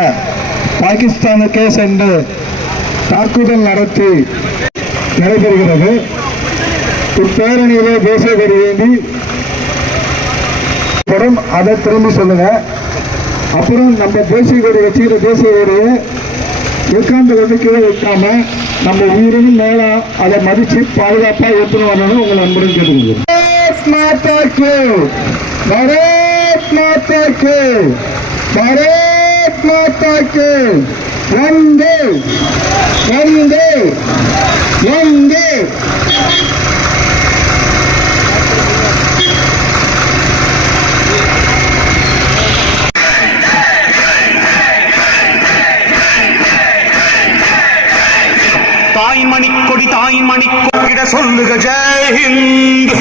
பாகிஸ்தானுக்கே சென்று தாக்குதல் நடத்தி நடைபெறுகிறது. இப்பேரணியிலே தேசிய கொடி ஏந்தி அதை திரும்பி சொல்லுங்க. அப்புறம் நம்ம தேசிய கொடி வச்சுக்கிற தேசிய கொடியை உட்கார்ந்து கொண்டு கீழே வைக்காம நம்ம உயிரினும் மேல அதை மதிச்சு பாதுகாப்பா எடுத்துன்னு வரணும். உங்களை அன்புடன் கேட்டுக்கொள்கிறேன். பாரத் மாதாக்கு பாரத் மாதாக்கு வந்தே வந்தே வந்தே. தாய் மணிக்கொடி தாய் மணிக்கொடிட சொல்லுக ஜெய் ஹிந்த்.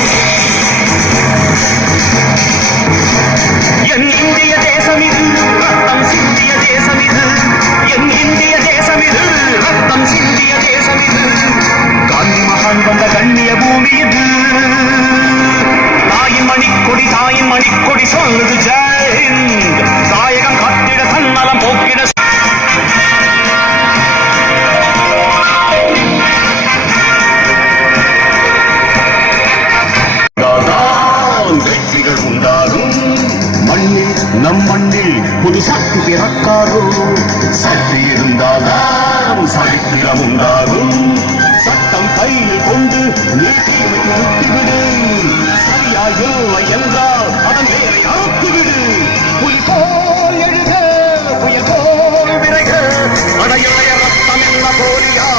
என் இந்திய தேசம் இது ரத்தம் சிந்திய தேசம் இது. என் இந்திய தேசம் இது ரத்தம் சிந்திய தேசம் இது. காந்தி மகான் வந்த கண்ணிய பூமி இது. தாயின் மணிக்கொடி சொல்லுது ஜெய் ஹிந்த். தாயகம் கட்டிட தன்னலம் போக்கிட நம் மண்ணில் புது சக்தி பிறக்காரும். சக்தி இருந்தால்தான் சரித்திரம் உண்டாகும். சட்டம் கையில் கொண்டு நீதியை முட்டிவிடு. சரியாயில்லை என்றால் அதன் வேரை அறுத்துவிடு. புலி போல் எழுக புயல் போல் விரைக. அடையாய ரத்தம் என்ன போலியா